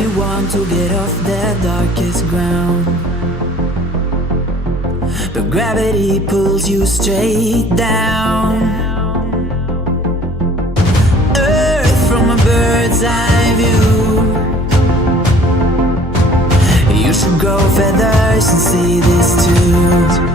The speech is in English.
you want to get off the darkest ground, but gravity pulls you straight down. Earth from a bird's eye view. You should grow feathers and see this too.